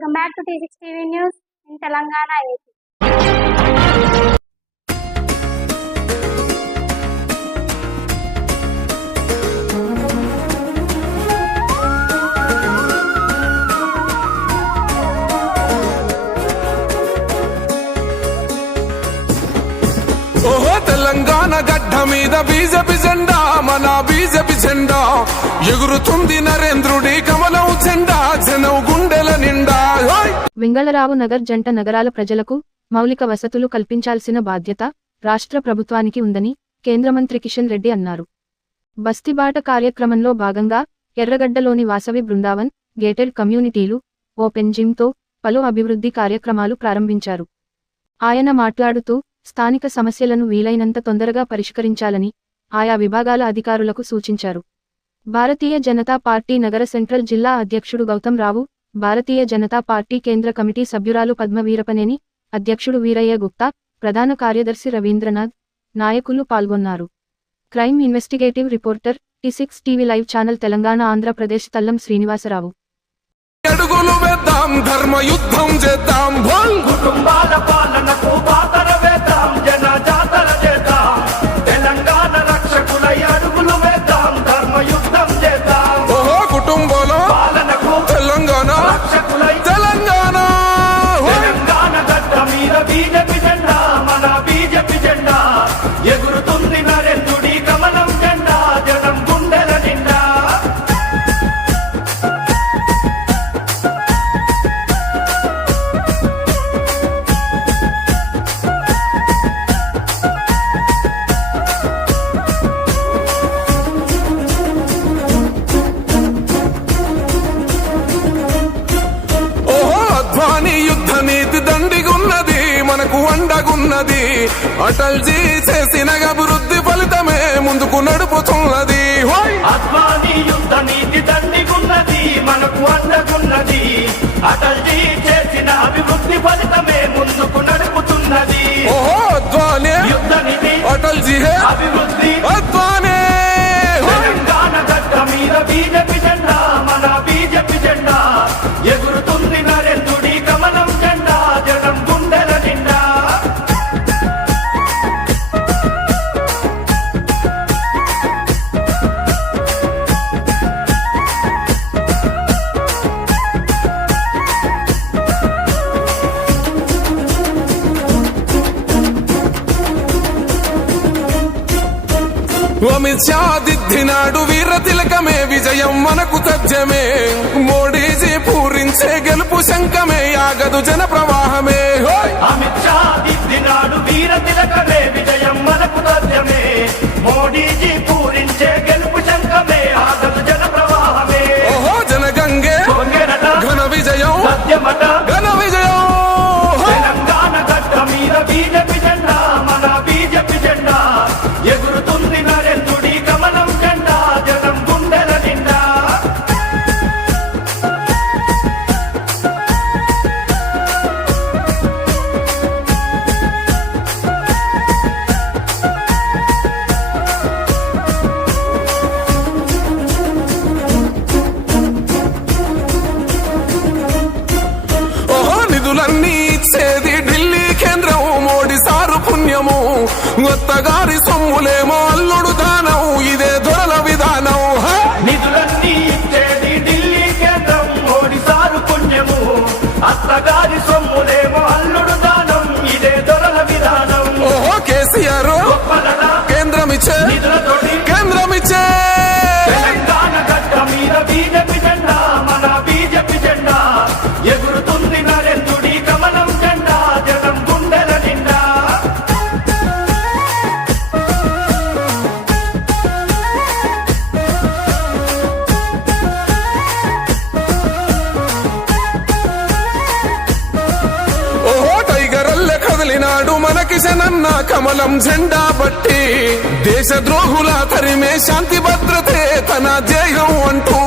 Welcome back to T6 TV news in Telangana AP. ఓహో తెలంగాణ గడ్డ మీద బీజేపీ జెండా, మన బీజేపీ జెండా ఎగురుతుంది. నరేంద్రుడి కమలం జెండా జనం గుండెల నిండా. వెంగళరావు నగర్ జంట నగరాల ప్రజలకు మౌలిక వసతులు కల్పించాల్సిన బాధ్యత రాష్ట్ర ప్రభుత్వానికి ఉందని కేంద్ర మంత్రి కిషన్ రెడ్డి అన్నారు. బస్తీబాట కార్యక్రమంలో భాగంగా ఎర్రగడ్డలోని వాసవి బృందావన్, గేటెడ్ కమ్యూనిటీలు, ఓపెన్ జిమ్తో పలు అభివృద్ధి కార్యక్రమాలు ప్రారంభించారు. ఆయన మాట్లాడుతూ స్థానిక సమస్యలను వీలైనంత తొందరగా పరిష్కరించాలని ఆయా విభాగాల అధికారులకు సూచించారు. భారతీయ జనతా పార్టీ నగర సెంట్రల్ జిల్లా అధ్యక్షుడు గౌతమ్ రావు, భారతీయ జనతా పార్టీ కేంద్ర కమిటీ సభ్యురాలు పద్మ వీరపనేని, అధ్యక్షుడు వీరయ్య గుప్తా, ప్రధాన కార్యదర్శి రవీంద్రనాథ్, నాయకులు పాల్గొన్నారు. Crime investigative reporter, T6 TV live channel Telangana Andhra Pradesh Tallam Srinivasarao. అడుగులు వేద్దాం, ధర్మ యుద్ధం చేద్దాం, కుటుంబాల పాలనకు పాతర వేద్దాం, జన జాతర చేద్దాం, తెలంగాణ రక్షకులై అడుగులు వేద్దాం, ధర్మ యుద్ధం చేద్దాం. ఓహో కుటుంబాల పాలనకు తెలంగాణ రక్షకులై తెలంగాణ. తెలంగాణ గడ్డ మీద బీజేపీ జెండా, మన బీజేపీ జెండా ఎగురుతుంది. నరేంద్రుడి కమలం జెండా జనం గుండెల నిండా. యుద్ధ నీతి దండిగున్నది, మనకు అండగున్నది. అటల్జీ చేసిన అభివృద్ధి ఫలితమే ముందుకు నడుపుతున్నది. అద్వానీ యుద్ధ నీతి దండిగున్నది, మనకు అండగున్నది. అటల్జీ చేసిన అభివృద్ధి ఫలితమే ముందుకు నడుపుతున్నది. ఓహో అద్వానీ యుద్ధ నీతి, అటల్జీ అభివృద్ధి, అద్వానీ. తెలంగాణ గడ్డ మీద బీజేపీ జెండా, మన బీజేపీ జెండా ఎగురుతుంది. నరేంద్రుడి కమలం జెండా జనం గుండెల నిండా. అమిత్ షా దిద్దినాడు వీర తిలకమే, విజయం మనకు తథ్యమే. మోడీజీ పూరించే గెలుపు శంఖమే, ఆగదు జన ప్రవాహమే. అమిత్ షా దిద్దినాడు వీర తిలకమే, విజయం మనకు తథ్యమే. మోడీజీ పూరించే గెలుపు శంఖమే, ఆగదు జన ప్రవాహమే. ఓహో జనగంగే ఘన విజయం, సత్యమట ఘన విజయం. తెలంగాణ గడ్డ మీద బీజేపీ జెండా, మన బీజేపీ జెండా ఎగురుతుంది. నరేంద్రుడి కమలం జెండా జనం గుండెల నిండా. ఓహో నిధులన్నీ ఇచ్చేది ఢిల్లీ కేంద్రం, మోడీ సారు పుణ్యము. కొత్తగారి సొమ్ములేమో అల్లుడు దానం, ఇదే దొరల విధానం. నిధులన్నీ ఇచ్చేది ఢిల్లీ కేంద్రం, మోడీ సారు పుణ్యము. అత్తగారి సొమ్ములేమో అల్లుడు దానం, ఇదే దొరల విధానం. ఓహో కేసీఆర్ గొప్పలట కేంద్రం ఇచ్చే, నిధులతోటి కేంద్రం ఇచ్చే. తెలంగాణ గడ్డ మీద బీజేపీ జెండా, మన బీజేపీ జెండా ఎగురుతుంది. నరేంద్రుడి కమలం జెండా జనం గుండెల నిండా. ఓహో టైగరల్లె కదిలినాడు మన కిషనన్న కమలం జెండా బట్టి. దేశద్రోహుల తరిమే శాంతి భద్రతే తన ధ్యేయం అంటూ.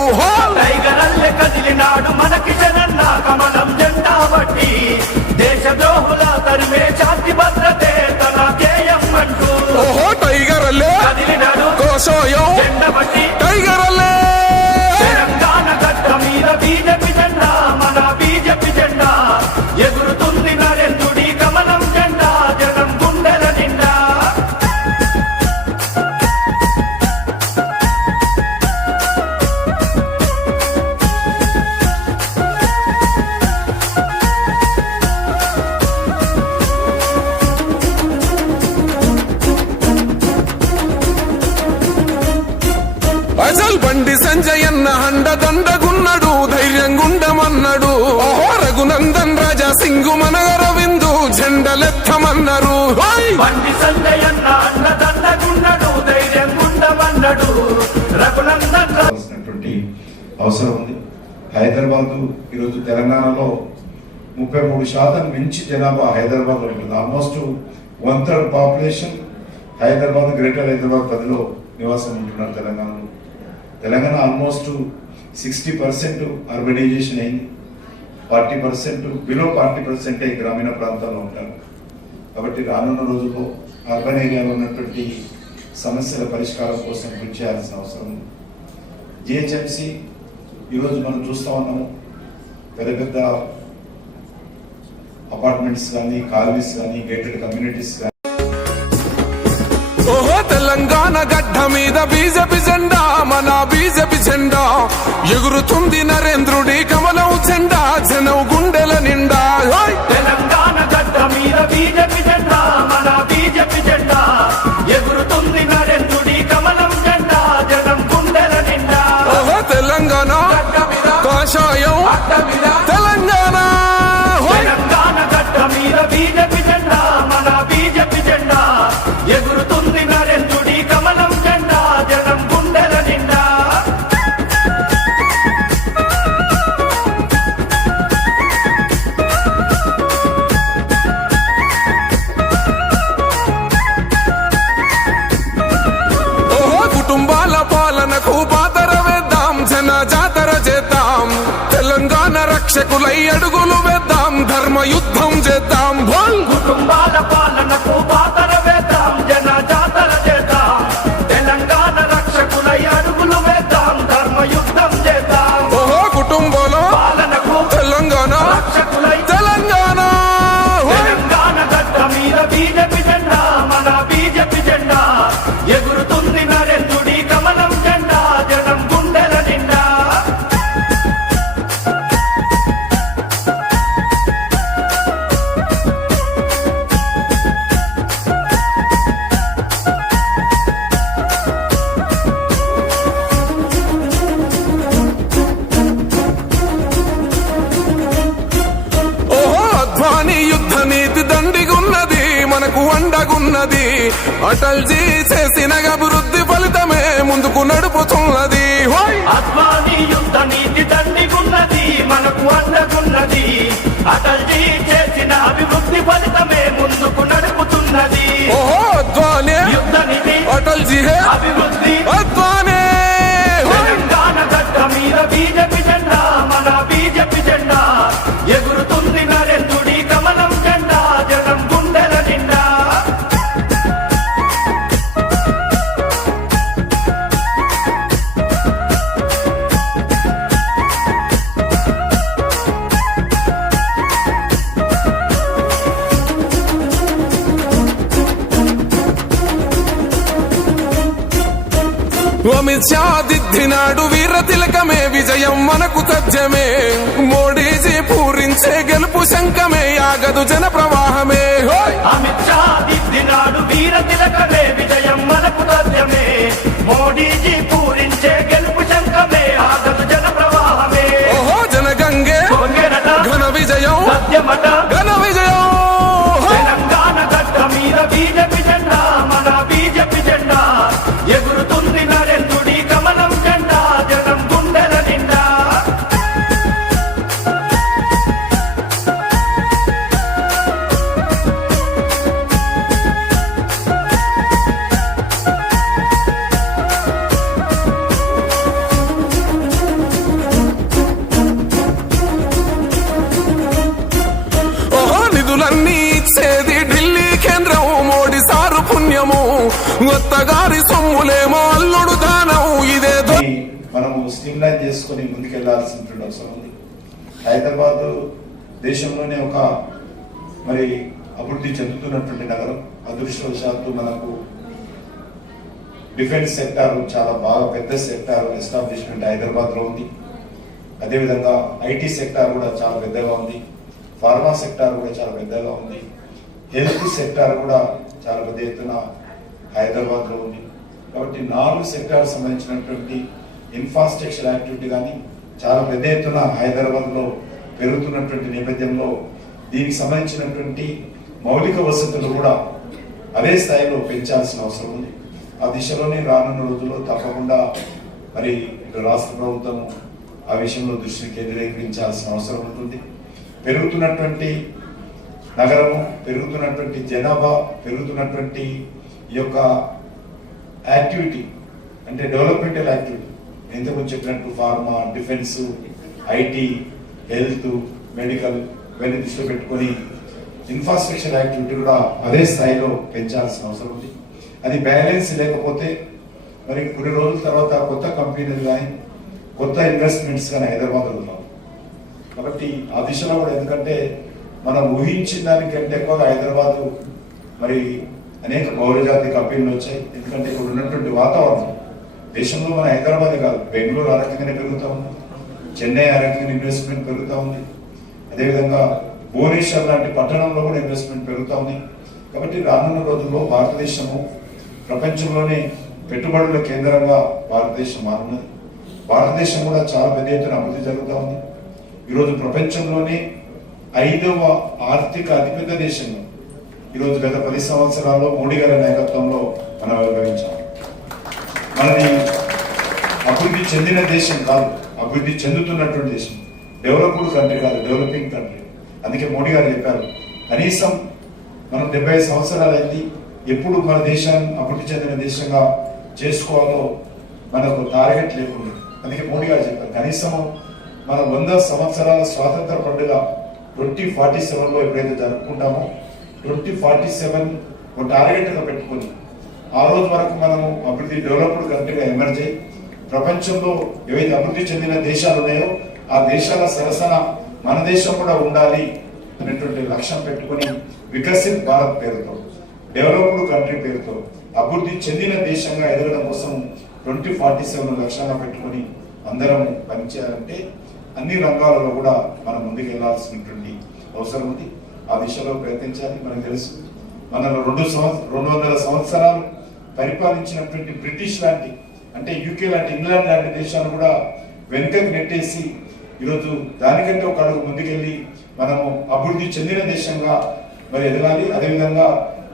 టైగరల్లె కదిలినాడు మనకి జనన్న కమలం జెండా బట్టి. దేశద్రోహుల తరిమే శాంతి భద్రతే తన ధ్యేయం అంటూ. ఓహో టైగరల్లె కదిలినాడు కోశోయం జెండా బట్టి. టైగరల్లె తెలంగాణ గడ్డ మీద బీజేపీ జెండా, మన బీజేపీ జెండా అన్నాడు. ఓహో రఘునందన్ రాజా సింగు మన అరవిందు జెండలెత్తమన్నారు. బండి సంజయ్ అన్న అన్నదన్నగున్నాడు, ధైర్యం ఉండమన్నాడు. రఘునందన్ అవసరం ఉంది. హైదరాబాద్ ఈరోజు తెలంగాణలో 33% మించి జనాభా హైదరాబాద్ లో ఉంటుంది. Almost 1/3 population Hyderabad, greater Hyderabad పరిధిలో నివాసం ఉంటున్నారు తెలంగాణలో. తెలంగాణ ఆల్మోస్ట్ 60% అర్బనైజేషన్ అయింది. 40% బిలో 40% గ్రామీణ ప్రాంతాల్లో ఉంటారు. కాబట్టి రానున్న రోజుల్లో అర్బన్ ఏరియాలో ఉన్నటువంటి సమస్యల పరిష్కారం కోసం కృషి చేయాల్సిన అవసరం ఉంది. జిహెచ్ఎంసీ ఈరోజు మనం చూస్తూ ఉన్నాము, పెద్ద పెద్ద అపార్ట్మెంట్స్ కానీ, కాలనీస్ కానీ, గేటెడ్ కమ్యూనిటీస్ కానీ. ఓహో తెలంగాణ గడ్డ మీద బీజేపీ జెండా, మన బీజేపీ జెండా ఎగురుతుంది నరేంద్రుడి కమలం జెండా, జనం గుండెల నిండా. తెలంగాణ గడ్డ మీద బీజేపీ జెండా, మన బీజేపీ జెండా ఎగురుతుంది నరేంద్రుడి కమలం జెండా, జనం గుండెల నిండా. ఓహో తెలంగాణ కాషాయం తెలంగాణ. తెలంగాణ గడ్డ మీద బీజేపీ జెండా, మన బీజేపీ జెండా ఎగురుతుంది నరేంద్రుడి కమలం జెండా, జనం గుండెల నిండా. ఓహో కుటుంబాల పాలనకు పాతర వేద్దాం, జన జాతర చేద్దాం. తెలంగాణ రక్షకులై అడుగులు వేద్దాం, ధర్మ యుద్ధం చేద్దాం. కుటుంబాల పాలనకు పాతర వేద్దాం, జన జాతర చేద్దాం. తెలంగాణ రక్షకులై అడుగులు వేద్దాం, ధర్మ యుద్ధం చేద్దాం. ఓహో కుటుంబాల పాలనకు తెలంగాణ రక్షకులై తెలంగాణ. తెలంగాణ గడ్డ మీద బీజేపీ జెండా, మన బీజేపీ జెండా ఎగురుతుంది నరేంద్రుడి కమలం జెండా, జనం గుండెల నిండా. ఓహో అద్వానీ యుద్ధ నీతి దండిగున్నది, మనకు అండగున్నది. అటల్జీ చేసిన అభివృద్ధి ఫలితమే ముందుకు నడుపుతున్నది. అద్వానీ యుద్ధ నీతి దండిగున్నది, మనకు అండగున్నది. అటల్జీ చేసిన అభివృద్ధి ఫలితమే ముందుకు నడుపుతున్నది. ఓహో అద్వానీ యుద్ధ నీతి అటల్జీ హే అభివృద్ధి. అద్వానీ. తెలంగాణ గడ్డ మీద బీజేపీ జెండా, మన బీజేపీ జెండా ఎగురుతుంది నరేంద్రుడి కమలం జెండా, జనం గుండెల నిండా. అమిత్ షా దిద్దినాడు వీర తిలకమే, విజయం మనకు తథ్యమే. మోడీజీ పూరించే గెలుపు శంఖమే, ఆగదు జన ప్రవాహమే. అమిత్ షా దిద్దినాడు వీర తిలకమే, విజయం మనకు తథ్యమే. మోడీజీ పూరించే గెలుపు శంఖమే, ఆగదు జన ప్రవాహమే. ఓహో జనగంగే పొంగెనట ఘన విజయం, సత్యమట ఘన విజయం. తెలంగాణ గడ్డ మీద బీజేపీ జెండా, మన బీజేపీ జెండా ఎగురుతుంది నరేంద్రుడి కమలం జెండా, జనం గుండెల నిండా. ఓహో నిధులన్నీ ఇచ్చేది ఢిల్లీ కేంద్రం, మోడీ సారు పుణ్యము. కొత్తగారి సొమ్ములేమో అల్లుడు దానం. ఇదేదో మనము స్ట్రీమ్లైన్ చేసుకొని ముందుకెళ్లాల్సినటువంటి అవసరం ఉంది. హైదరాబాద్ దేశంలోనే ఒక మరి అభివృద్ధి చెందుతున్నటువంటి నగరం. అదృష్టవశాత్తు మనకు డిఫెన్స్ సెక్టార్ చాలా బాగా పెద్ద సెక్టార్ ఎస్టాబ్లిష్మెంట్ హైదరాబాద్ లో ఉంది. అదేవిధంగా ఐటీ సెక్టార్ కూడా చాలా పెద్దగా ఉంది. ఫార్మా సెక్టార్ కూడా చాలా పెద్దగా ఉంది. హెల్త్ సెక్టార్ కూడా చాలా పెద్ద ఎత్తున హైదరాబాద్ లో ఉంది. కాబట్టి 4 సెక్టార్ సంబంధించినటువంటి ఇన్ఫ్రాస్ట్రక్చర్ యాక్టివిటీ కానీ చాలా పెద్ద ఎత్తున హైదరాబాద్ లో పెరుగుతున్నటువంటి నేపథ్యంలో దీనికి సంబంధించినటువంటి మౌలిక వసతులు కూడా అదే స్థాయిలో పెంచాల్సిన అవసరం ఉంది. ఆ దిశలోనే రానున్న రోజుల్లో తప్పకుండా మరి రాష్ట్ర ప్రభుత్వం ఆ విషయంలో దృష్టిని కేంద్రీకరించాల్సిన అవసరం ఉంటుంది. పెరుగుతున్నటువంటి నగరము, పెరుగుతున్నటువంటి జనాభా, పెరుగుతున్నటువంటి ఈ యొక్క యాక్టివిటీ అంటే డెవలప్మెంటల్ యాక్టివిటీ, ఇంతకుముందు చెప్పినట్టు pharma, defence, IT, health, medical ఇవన్నీ దృష్టిలో పెట్టుకొని ఇన్ఫ్రాస్ట్రక్చర్ యాక్టివిటీ కూడా అదే స్థాయిలో పెంచాల్సిన అవసరం ఉంది. అది బ్యాలెన్స్ లేకపోతే మరి కొన్ని రోజుల తర్వాత కొత్త కంపెనీలు కానీ కొత్త ఇన్వెస్ట్మెంట్స్ కానీ హైదరాబాద్లో ఉన్నాం. కాబట్టి ఆ దిశలో కూడా, ఎందుకంటే మనం ఊహించిన దానికంటే ఎక్కువగా హైదరాబాద్ మరి అనేక బహుళజాతి కంపెనీలు వచ్చాయి. ఎందుకంటే ఇక్కడ ఉన్నటువంటి వాతావరణం దేశంలో మన హైదరాబాద్ కాదు, బెంగళూరు ఆ రకంగానే పెరుగుతూ ఉంది, చెన్నై ఆ రకంగా ఇన్వెస్ట్మెంట్ పెరుగుతూ ఉంది, అదేవిధంగా భువనేశ్వర్ లాంటి పట్టణంలో కూడా ఇన్వెస్ట్మెంట్ పెరుగుతూ ఉంది. కాబట్టి రానున్న రోజుల్లో భారతదేశము ప్రపంచంలోనే పెట్టుబడుల కేంద్రంగా భారతదేశం మారున్నది. భారతదేశం కూడా చాలా పెద్ద ఎత్తున అభివృద్ధి జరుగుతూ ఉంది. ఈరోజు ప్రపంచంలోనే 5వ ఆర్థిక అతిపెద్ద దేశంగా ఈరోజు గత 10 సంవత్సరాల్లో మోడీ గారి నాయకత్వంలో మనం వ్యవహరించాం. మనది అభివృద్ధి చెందిన దేశం కాదు, అభివృద్ధి చెందుతున్నటువంటి దేశం, డెవలప్డ్ కంట్రీ కాదు, డెవలపింగ్ కంట్రీ. అందుకే మోడీ గారు చెప్పారు, కనీసం మనం 75 సంవత్సరాలు అయింది, ఎప్పుడు మన దేశాన్ని అభివృద్ధి చెందిన దేశంగా చేసుకోవాలో మనకు టార్గెట్ లేకుండా. అందుకే మోడీ గారు చెప్పారు, కనీసం మనం 100 సంవత్సరాల స్వాతంత్ర పండుగ 2047లో ఎప్పుడైతే జరుపుకుంటామో 2047 ఒక టార్గెట్గా పెట్టుకొని ఆ రోజు వరకు మనము అభివృద్ధి డెవలప్డ్ కంట్రీగా ఎమర్జ్ అయ్యి ప్రపంచంలో ఏవైతే అభివృద్ధి చెందిన దేశాలు ఉన్నాయో ఆ దేశాల సరసన మన దేశం కూడా ఉండాలి అనేటువంటి లక్ష్యం పెట్టుకుని వికసిత్ భారత్ పేరుతో, డెవలప్డ్ కంట్రీ పేరుతో అభివృద్ధి చెందిన దేశంగా ఎదగడం కోసం 2047 లక్ష్యంగా పెట్టుకుని అందరం పనిచేయాలంటే అన్ని రంగాలలో కూడా మనం ముందుకు వెళ్లాల్సినటువంటి అవసరం ఉంది. ఆ దిశలో ప్రయత్నించాలి. మనకు తెలుసు, మనలో 200 సంవత్సరాలు పరిపాలించినటువంటి బ్రిటిష్ లాంటి, అంటే యూకే లాంటి, ఇంగ్లాండ్ లాంటి దేశాలు కూడా వెనుకకు నెట్టేసి ఈరోజు దానికంటే ఒక అడుగు ముందుకెళ్ళి మనము అభివృద్ధి చెందిన దేశంగా మరి ఎదగాలి. అదేవిధంగా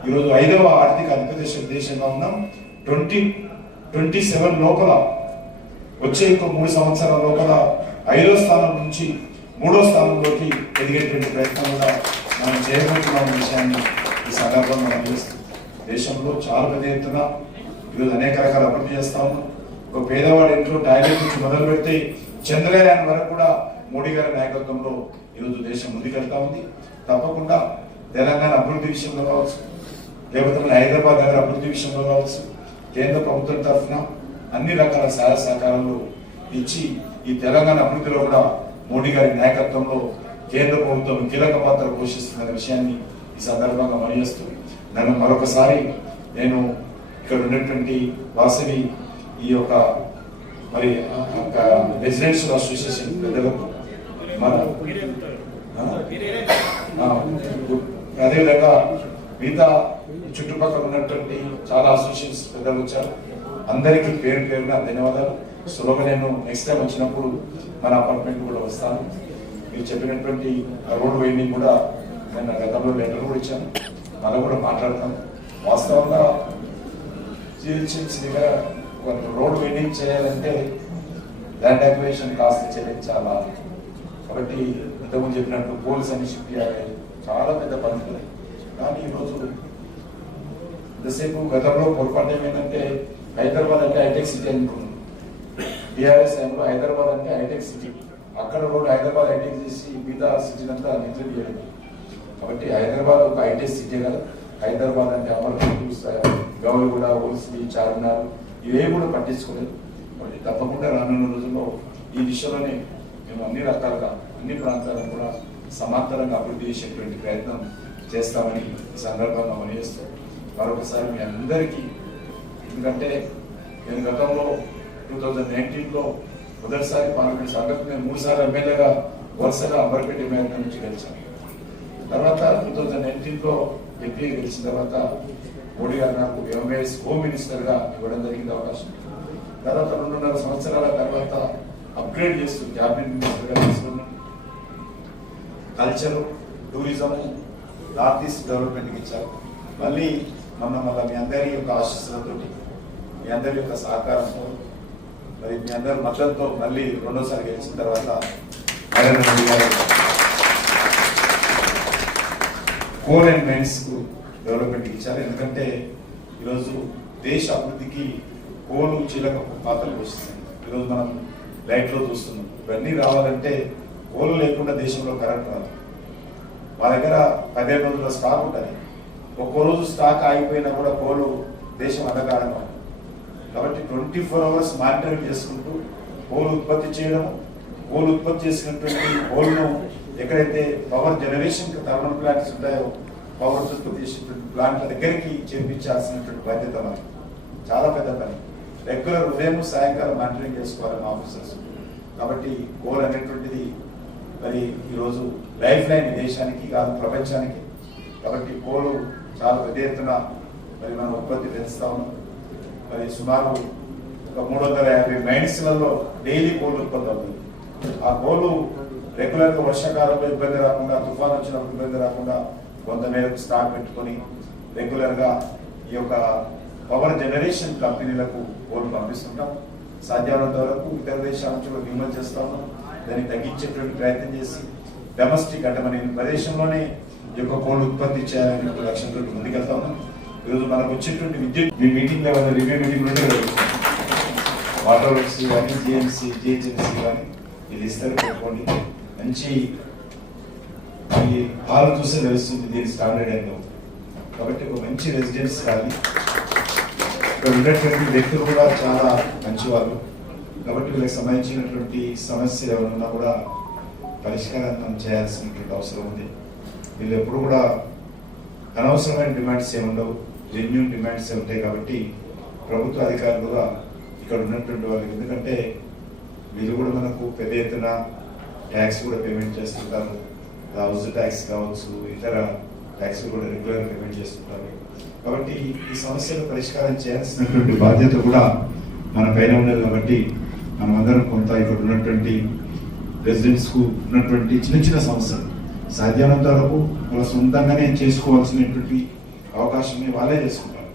ఈరోజు 5వ ఆర్థిక అతిపెద్ద దేశంగా ఉన్నాం. 2027 లోపల వచ్చే 3 సంవత్సరాల లోపల 5వ స్థానం నుంచి 3వ స్థానంలోకి ఎదిగేటువంటి ప్రయత్నం కూడా మనం చేయబోతున్నాం విషయాన్ని ఈ సందర్భంగా మనం చేస్తాం. దేశంలో చాలా పెద్ద ఎత్తున ఈరోజు అనేక రకాల అభివృద్ధి చేస్తా ఉన్నాం. ఒక పేదవాడి ఇంట్లో టాయిలెట్ నుంచి మొదలు పెడితే చంద్రయాన్ వరకు కూడా మోడీ గారి నాయకత్వంలో ఈరోజు దేశం ముందుకెళ్తా ఉంది. తప్పకుండా తెలంగాణ అభివృద్ధి విషయంలో కావచ్చు, లేకపోతే మన హైదరాబాద్ నగర అభివృద్ధి విషయంలో కావచ్చు, కేంద్ర ప్రభుత్వం తరఫున అన్ని రకాల సహాయ సహకారాలు ఇచ్చి ఈ తెలంగాణ అభివృద్ధిలో కూడా మోడీ గారి నాయకత్వంలో కేంద్ర ప్రభుత్వం కీలక పాత్ర పోషిస్తున్న విషయాన్ని ఈ సందర్భంగా మనయేస్తూ, నన్ను మరొకసారి నేను ఇక్కడ ఉన్నటువంటి వాసవి ఈ యొక్క మరి రెసిడెన్షియల్ అసోసియేషన్ పెద్దలకు, అదేవిధంగా మిగతా చుట్టుపక్కల ఉన్నటువంటి చాలా అసోసియేషన్స్ పెద్దలు వచ్చారు. అందరికీ పేరు పేరున ధన్యవాదాలు. సులభ నేను నెక్స్ట్ టైం వచ్చినప్పుడు మన అపార్ట్మెంట్ కూడా వస్తాను. మీరు చెప్పినటువంటి రోడ్ వైండింగ్ కూడా నేను గతంలో లెటర్ కూడా ఇచ్చాను, మళ్ళీ కూడా మాట్లాడతాను. వాస్తవంగా జిహెచ్ఎంసీ దగ్గర రోడ్ వైండింగ్ చేయాలంటే ల్యాండ్ అక్విజిషన్ కాస్ట్ చెల్లించాలా. కాబట్టి ఇంతకుముందు చెప్పినట్టు పోలీస్ అని షిఫ్ట్ చేయాలి, చాలా పెద్ద పనులు. కానీ ఈరోజు ఎంతసేపు గతంలో పొరపాటు ఏమైందంటే హైదరాబాద్ అంటే హైటెక్ సిటీ అనుకున్నాం. టీఆర్ఎస్ టైంలో హైదరాబాద్ అంటే హైటెక్ సిటీ, అక్కడ రోడ్ హైదరాబాద్ హైటెక్ చేసి మిగతా సిటీని అంతా నిధులు చేయలేదు. కాబట్టి హైదరాబాద్ ఒక హైటెక్ సిటీ కదా. హైదరాబాద్ అంటే అమర్పేట, గౌలిగూడ, ఓల్స్లీ, చార్మినార్ ఇవేవి కూడా పట్టించుకోలేదు. కాబట్టి తప్పకుండా రానున్న రోజుల్లో ఈ దిశలోనే మేము అన్ని రకాలుగా అన్ని ప్రాంతాలను కూడా సమాంతరంగా అభివృద్ధి చేసేటువంటి ప్రయత్నం చేస్తామని ఈ సందర్భంగా మనయేస్తాం. మరొకసారి మీ అందరికీ, ఎందుకంటే నేను గతంలో 2019లో మొదటిసారి పార్లమెంట్ సంగతి నేను 3 సార్లు ఎమ్మెల్యేగా వరుసగా అమర్పేట ఎమ్మెల్యే నుంచి గెలిచాను. తర్వాత 2019లో ఎంపీ గెలిచిన తర్వాత మోడీ గారు నాకు ఎంఐఎస్ హోమ్ మినిస్టర్గా ఇవ్వడం జరిగింది అవకాశం. తర్వాత 2.5 సంవత్సరాల తర్వాత అప్గ్రేడ్ చేస్తూ క్యాబినెట్ మినిస్టర్గా తీసుకున్నాను. కల్చరు, టూరిజము, నార్త్ ఈస్ట్ డెవలప్మెంట్కి ఇచ్చారు. మళ్ళీ మళ్ళీ మీ అందరి యొక్క ఆశీస్సులతో, మీ అందరి యొక్క సహకారంతో, మరి మీ అందరి మద్దతుతో మళ్ళీ రెండోసారి గెలిచిన తర్వాత నరేంద్ర మోడీ గారు కోల్ అండ్ మైన్స్ కు డెవలప్మెంట్కి ఇచ్చారు. ఎందుకంటే ఈరోజు దేశ అభివృద్ధికి కోలు కీలక పాత్ర పోషిస్తుంది. ఈరోజు మనం లైట్లో చూస్తున్నాం. ఇవన్నీ రావాలంటే కోలు లేకుండా దేశంలో కరెంట్ రాదు. మా దగ్గర 15 రోజుల స్టాక్ ఉంటుంది. ఒక్కో రోజు స్టాక్ ఆగిపోయినా కూడా కోలు దేశం అంధకారంగా ఉంది. కాబట్టి 24 hours మానిటరింగ్ చేసుకుంటూ కోలు ఉత్పత్తి చేయడం, కోలు ఉత్పత్తి చేసినటువంటి కోల్ను ఎక్కడైతే పవర్ జనరేషన్ థర్మల్ ప్లాంట్స్ ఉంటాయో, పవర్ ఉత్పత్తి చేసినటువంటి ప్లాంట్ల దగ్గరికి చేర్పించాల్సినటువంటి బాధ్యత మనకి. చాలా పెద్ద పని. రెగ్యులర్ ఉదయం సాయంకాలం మానిటరింగ్ చేసుకోవాలి మా ఆఫీసర్స్. కాబట్టి కోల్ అనేటువంటిది మరి ఈరోజు లైఫ్ లైన్ దేశానికి కాదు ప్రపంచానికి. కాబట్టి కోలు చాలా పెద్ద ఎత్తున మరి మనం ఉత్పత్తి పెంచుతా ఉన్నాం. మరి సుమారు ఒక 350 మైన్స్లలో డైలీ కోల్ ఉత్పత్తి అవుతుంది. ఆ కోలు రెగ్యులర్గా వర్షాకాలంలో ఇబ్బంది రాకుండా, తుఫాన్ వచ్చినప్పుడు ఇబ్బంది రాకుండా కొంత మేరకు స్టాక్ పెట్టుకొని రెగ్యులర్గా ఈ యొక్క పవర్ జనరేషన్ కంపెనీలకు కోలు పంపిస్తుంటాం. సాధ్యమైనంత వరకు ఇతర దేశాల నుంచి కూడా దిగుమతి చేస్తా ఉన్నాం. దాన్ని తగ్గించేటువంటి ప్రయత్నం చేసి డొమెస్టిక్ అంటే మన ప్రదేశంలోనే ఈ యొక్క కోల్ ఉత్పత్తి చేయాలనే లక్ష్యంతో ముందుకెళ్తా ఉన్నాం. ఈరోజు మనకు వచ్చేటువంటి విద్యుత్ మీ మీటింగ్ లెవెల్ రివ్యూ మీటింగ్ నుండి వాటర్ వర్క్స్ కానీ, జిఎంసీ, జిహెచ్ఎంసీ కానీ ఇది ఇస్తారు. పెట్టుకోండి. మంచి ఈ హాల్ చూస్తే తెలుస్తుంది దీని స్టాండర్డ్ ఏందో. కాబట్టి ఒక మంచి రెసిడెన్స్ కానీ ఇక్కడ ఉన్నటువంటి వ్యక్తులు కూడా చాలా మంచివాళ్ళు. కాబట్టి వీళ్ళకి సంబంధించినటువంటి సమస్యలు ఏమైనా కూడా పరిష్కారం చేయాల్సినటువంటి అవసరం ఉంది. వీళ్ళు ఎప్పుడు కూడా అనవసరమైన డిమాండ్స్ ఏముండవు, జెన్యూన్ డిమాండ్స్ ఉంటాయి. కాబట్టి ప్రభుత్వ అధికారులుగా ఇక్కడ ఉన్నటువంటి వాళ్ళకి, ఎందుకంటే వీళ్ళు కూడా మనకు పెద్ద ఎత్తున ట్యాక్స్ కూడా పేమెంట్ చేస్తుంటారు. హౌస్ ట్యాక్స్ కావచ్చు, ఇతర ట్యాక్స్ కూడా రెగ్యులర్ పేమెంట్ చేస్తుంటారు. కాబట్టి ఈ సమస్యలు పరిష్కారం చేయాల్సినటువంటి బాధ్యత కూడా మన పైన ఉన్నది. కాబట్టి మనమందరం కొంత ఇక్కడ ఉన్నటువంటి రెసిడెంట్స్ కు ఉన్నటువంటి చిన్న చిన్న సమస్యలు సాధ్యమైనంత వరకు వాళ్ళ సొంతంగానే చేసుకోవాల్సినటువంటి అవకాశం వాళ్ళే చేసుకుంటారు.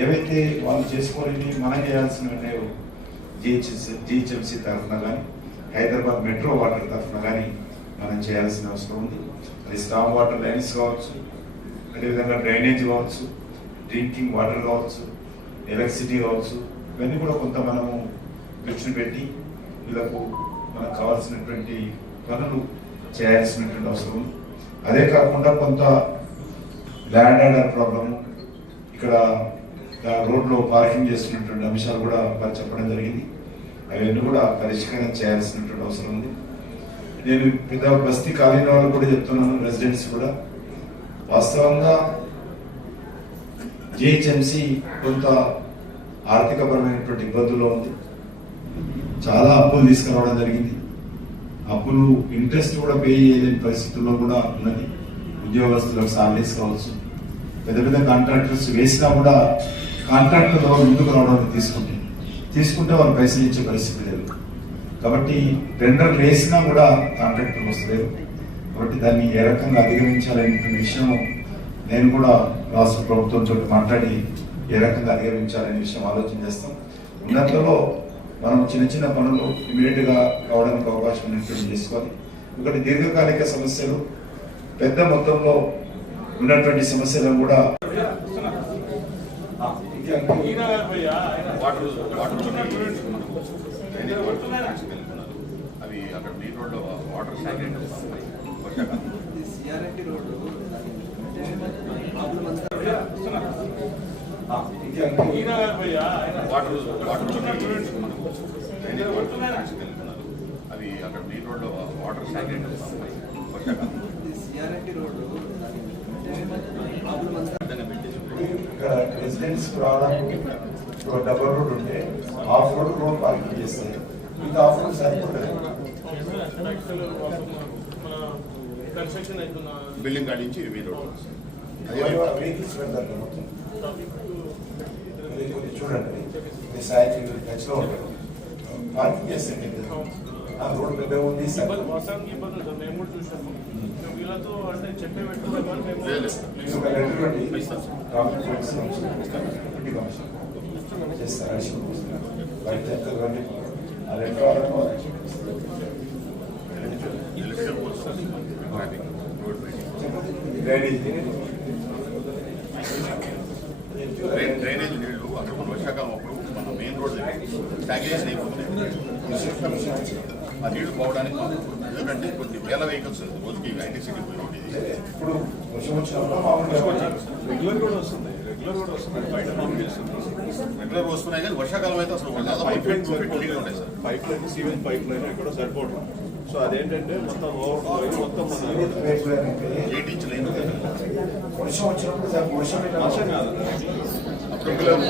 ఏవైతే వాళ్ళు చేసుకోలేని మనం చేయాల్సినవి జిహెచ్ఎంసీ తరఫున కానీ, హైదరాబాద్ మెట్రో వాటర్ తరఫున కానీ మనం చేయాల్సిన అవసరం ఉంది. అది స్టామ్ వాటర్ లైన్స్ కావచ్చు, అదేవిధంగా డ్రైనేజ్ కావచ్చు, డ్రింకింగ్ వాటర్ కావచ్చు, ఎలక్ట్రిసిటీ కావచ్చు, ఇవన్నీ కూడా కొంత మనము దృష్టి పెట్టి వీళ్ళకు మనకు కావాల్సినటువంటి పనులు చేయాల్సినటువంటి అవసరం ఉంది. అదే కాకుండా కొంత ల్యాండ్ ఆర్డర్ ప్రాబ్లము, ఇక్కడ రోడ్లో పార్కింగ్ చేస్తున్నటువంటి అంశాలు కూడా వారు చెప్పడం జరిగింది. అవన్నీ కూడా పరిష్కారం చేయాల్సినటువంటి అవసరం ఉంది. నేను పెద్ద బస్తీ కాలనీ వాళ్ళు కూడా చెప్తున్నాను, రెసిడెంట్స్ కూడా వాస్తవంగా జిహెచ్ఎంసీ కొంత ఆర్థికపరమైనటువంటి ఇబ్బందుల్లో ఉంది. చాలా అప్పులు తీసుకురావడం జరిగింది. అప్పులు ఇంట్రెస్ట్ కూడా పే చేయలేని పరిస్థితుల్లో కూడా ఉన్నది. ఉద్యోగస్తులకు సాలరీస్ కావచ్చు, పెద్ద పెద్ద కాంట్రాక్టర్స్ వేసినా కూడా కాంట్రాక్టర్ ముందుకు రావడానికి తీసుకుంటే వాళ్ళు పైసలు ఇచ్చే పరిస్థితి లేదు. కాబట్టి టెండర్ వేసినా కూడా కాంట్రాక్టర్ వస్తలేదు. కాబట్టి దాన్ని ఏ రకంగా అధిగమించాలనేటువంటి విషయం నేను కూడా రాష్ట్ర ప్రభుత్వంతో మాట్లాడి ఏ రకంగా అధిగమించాలనే విషయం ఆలోచన చేస్తాం. ఉన్నతలో మనం చిన్న చిన్న పనులు ఇమీడియట్ గా కావడానికి అవకాశం ఉన్నటువంటి చేసుకోవాలి. ఎందుకంటే దీర్ఘకాలిక సమస్యలు, పెద్ద మొత్తంలో ఉన్నటువంటి సమస్యలను కూడా అది అక్కడ మెయిన్ రోడ్ వాటర్ స్టాగ్నెంట్ అది అక్కడ మెయిన్ రోడ్ వాటర్ స్టాగ్నెంట్ ఇక్కడ రెసిడెంట్స్ రావడానికి డబల్ రోడ్ ఉంటే హాఫ్ రోడ్ పార్కింగ్ చేస్తారు. ఇంకా హాఫ్ రోడ్ సరిపోతుంది. బిల్డింగ్ కాడి నుంచి మెయిన్ రోడ్ వెహికల్స్ పెడతారు మొత్తం. చూడండి, సైకిల్ టచ్లో ఉంటారు, పార్కింగ్ చేస్తారు. ఆ రోడ్ పెద్దగా ఉంది. వీళ్ళతో అంటే చెప్పే పెట్టుకున్నాం లేదు ఒక లెటర్ పెట్టి ఇస్తాను సార్. ట్రాఫిక్ పోలీస్ చేస్తారు బయట రండి ఆ లెటర్ వాళ్ళకు ఎలక్షన్ కోసం ట్రాఫిక్ రోడ్ డ్రైనేజ్ నీళ్లు అక్కడ మన వర్షాకాలం అప్పుడు మన మెయిన్ రోడ్ స్టాగ్నేషన్ అయిపోతున్నాయి. ఆ నీళ్లు పోవడానికి ఎందుకంటే కొన్ని వేల వెహికల్స్ రోజుకి ఐటీ సిటీ పోయి ఇప్పుడు వర్షం వచ్చినప్పుడు మామూలుగా రెగ్యులర్ కూడా వస్తుంది బయట రెగ్యులర్ వస్తున్నాయి కానీ వర్షాకాలం అయితే అసలు దాదాపు 1 feet, 2 feet నీళ్ళు ఉంటాయి sir. Pipe line sewage pipe line ఎక్కడో సరిపోవడం. సో అదేంటంటే మొత్తం ఓవర్ఫ్లో అయ్యి మొత్తం మన 8 ఇంచులు అయింది వర్షం వచ్చినప్పుడు సార్ వర్షం వర్షం కాదు అప్పుడు రెగ్యులర్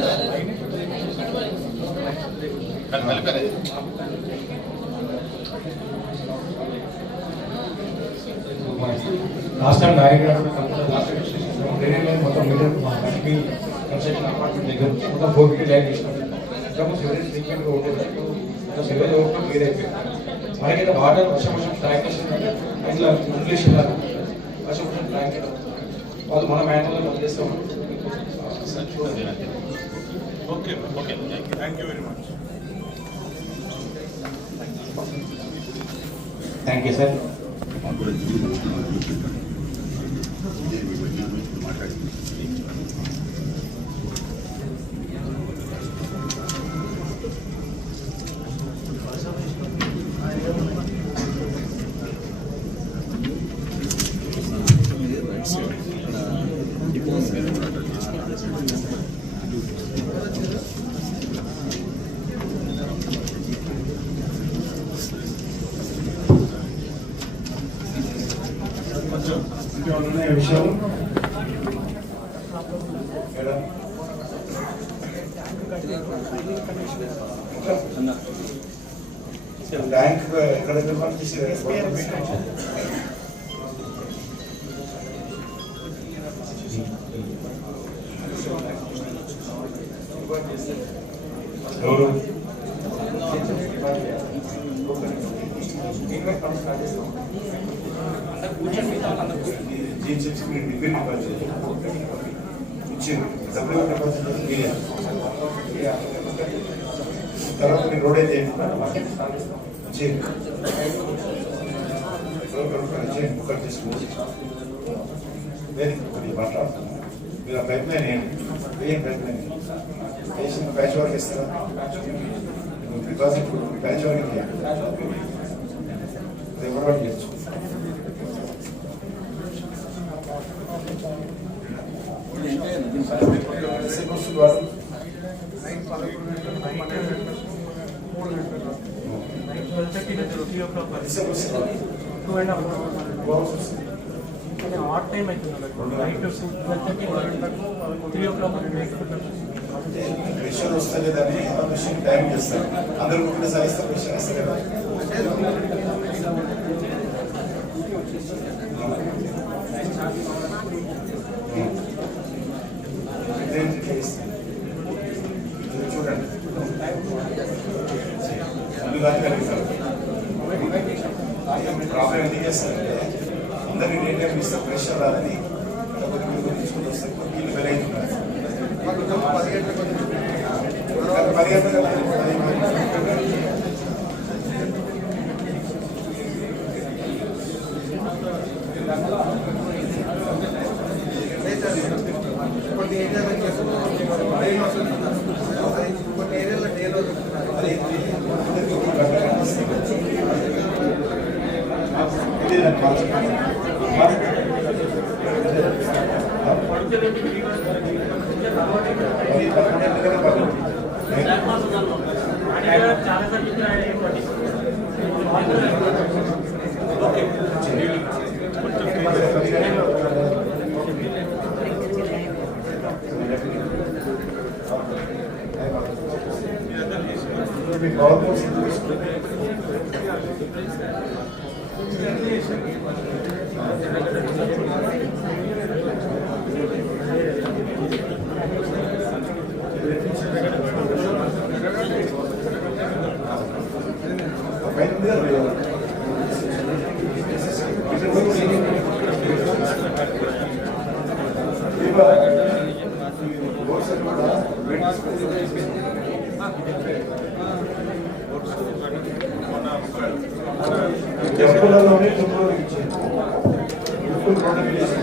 కానీ కలిపారు లాస్ట్ టైం డైరెక్టర్ మొత్తం మీటర్ కన్స్ట్రక్షన్ అపార్ట్మెంట్ దగ్గర మొత్తం 4 ఫీట్ లైన్ చేసినాం. సివరేజ్ ఫ్రీక్వెంట్గా ఉండేది సివరేజ్ ఓవర్ఫ్లో క్లియర్ అయిపోయింది. మనకైతే వాటర్ వర్షం ట్యాంక్ చేసిందంటే ఇట్లా ఇంగ్లీష్ వర్షం ట్యాంక్ వాళ్ళు మన మ్యాన్యువల్లో పనిచేస్తాం. Okay okay thank you very much. Thank you sir. విషయాలు బ్యాంక్ ఎక్కడ ఎవరు తర్వాత మీ రోడ్ అయితే బుక్ చేసుకోవచ్చు. మాట్లాడుతున్నాను మీరు ఆ పైప్ లైన్ ఏంటి వేయం పైప్ లైన్ వేసిన ప్యాచ్ వర్క్ ఇస్తారా? బికాస్ ఇప్పుడు ప్యాచ్ వర్క్ ఎవరు చేయొచ్చు. ఆట్ టైం అవుతుంది నైట్ 12:30 3 o'clock విషయం వస్తే లేదని విషయం టైం చేస్తారు. అందరూ కూడా సాగిస్తారు విషయం వస్తే కదా. చూడండి ప్రాబ్లం ఎందుకు చేస్తారంటే అందరికీ ఏ టైం ఇస్తే ప్రెషర్ రాదని తీసుకుని వస్తే వీళ్ళు వెలవుతున్నారు. 10 గంటలకు టెంపుల్లోనే టెంపుల్ ఇచ్చారు టెంపుల్ రోడ్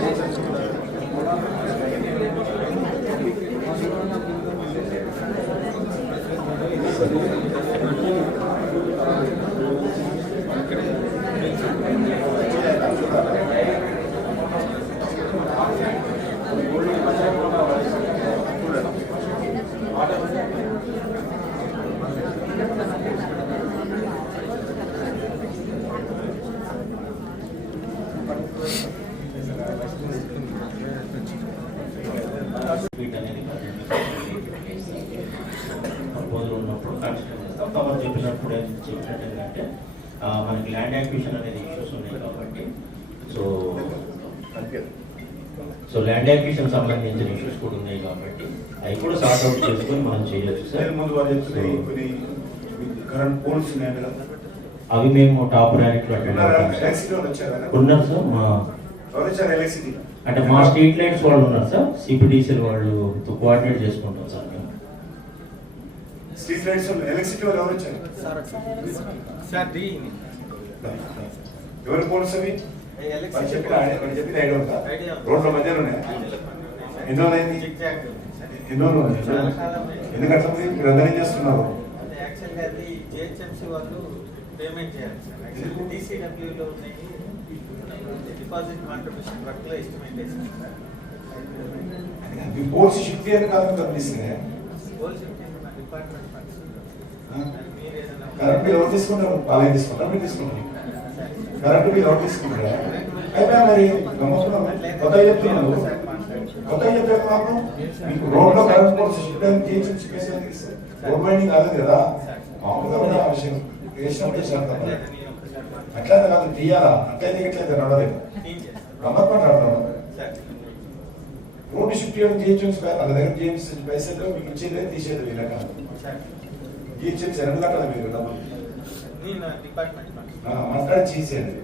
ప్రపోజల్ ఉన్నప్పుడు కన్సిడర్ చేస్తాం. తమరు చెప్పినప్పుడు ఏంటంటే మనకి ల్యాండ్ యాక్విజిషన్ అనేది ఇష్యూస్ ఉన్నాయి కాబట్టి సో ల్యాండ్ యాక్విజిషన్ సంబంధించిన ఇష్యూస్ కూడా ఉన్నాయి కాబట్టి అవి కూడా సార్ట్ అవుట్ చేసుకొని మనం చేయొచ్చు సార్. ముందు వారు చెప్తున్నాయి కొన్ని కరెంట్ పోల్స్ ఉన్నాయి కదా, అవి మేము టాప్ ర్యాంక్ ఉన్నారు సార్. మా ఎలక్ట్రిసిటీ అంటే మా స్ట్రీట్ లైట్స్ వాళ్ళు ఉన్నారు సార్, సిపిడిసిఎల్ వాళ్ళు కోఆర్డినేట్ చేసుకుంటాం సార్ మేము. స్ట్రీట్ లైట్స్ ఎలక్ట్రిసిటీ వాళ్ళు ఎవరు వచ్చారు ఎవరు పోల్స్ అవి చెప్పిన ఐడియా రోడ్ల మధ్యలో ఉన్నాయి. ఎన్ని రోజులు అయింది? ఎన్ని రోజులు ఎందుకంటే మీరు అందరూ ఏం చేస్తున్నారు? వాళ్ళు పేమెంట్ చేయాలి సార్. DCWలో ఉన్నాయి డిపాజిట్ కాంట్రిబ్యూషన్ వర్క్ లో ఎస్టిమేట్ చేశారు సార్. పోల్స్ షిఫ్ట్ చేయని కాదు కనిపిస్తున్నాయి. పోల్ షిఫ్టింగ్ మా డిపార్ట్మెంట్ ఫండ్స్. కరెంట్ బిల్ ఎవరు తీసుకుంటారు? వాళ్ళే తీసుకుంటారు, మీరు తీసుకుంటారు. కరెంట్ బిల్ ఎవరు తీసుకుంటారా? అయిపోయా మరి కొత్త చెప్తున్నాను మాకు మీకు రోడ్ లో కరెంట్ పోల్స్ షిఫ్ట్ అని చేసి రోడ్ బైండింగ్ కాలేదు కదా, మామూలుగా కూడా ఆ విషయం వేసినప్పుడు అట్లా కాదు తీయాలా, అట్లయితే ఎట్లయితే నడవలేదు గమ్మత్మంట రోడ్డు షిఫ్ట్ చేయడం జిహెచ్ఎంసీ వాళ్ళ దగ్గర జిహెచ్ఎంసీ పైసలు మీకు ఇచ్చేదే తీసేది వీళ్ళ కాదు. జిహెచ్ఎంసీ 2 గంటల మీరు డబ్బులు మాట్లాడి చేసేది.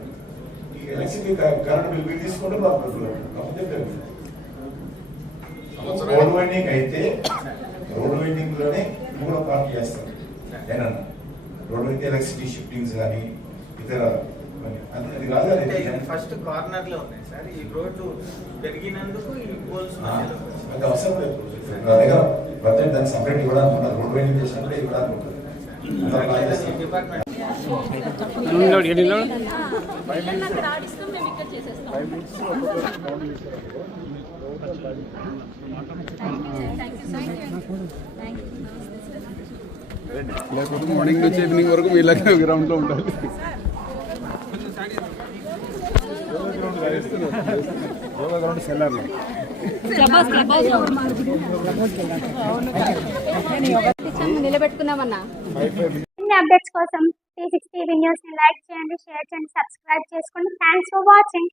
ఎలక్ట్రిసిటీ కరెంట్ బిల్ మీరు తీసుకుంటే రోడ్ వైండింగ్ అయితే రోడ్ వైండింగ్ లోనే కూడా పార్టీ చేస్తారు. ఏనా రోడ్ అయితే ఎలక్ట్రిసిటీ షిఫ్టింగ్స్ కానీ ఇతర అది కాదు కదా, ఫస్ట్ కార్నర్ లో ఉన్నాయి సార్. ఈ రోడ్డు పెరిగినందుకు ఈ పోల్స్ అది అవసరం లేదు. నా దగ్గర బడ్జెట్ దానికి సపరేట్ ఇవ్వడానికి ఉంటుంది. రోడ్ వైండింగ్ చేసినప్పుడే ఇవ్వడానికి ఉంటుంది. డిపార్ట్మెంట్ లేకపోతే మార్నింగ్ నుంచి ఈవినింగ్ వరకు వీళ్ళకి గ్రౌండ్ లో ఉండాలి. నిలబెట్టుకున్నామన్నా. అప్డేట్స్ కోసం 360 న్యూస్ ని లైక్ చేయండి, షేర్ చేయండి, సబ్స్క్రైబ్ చేసుకోండి. Thanks for watching.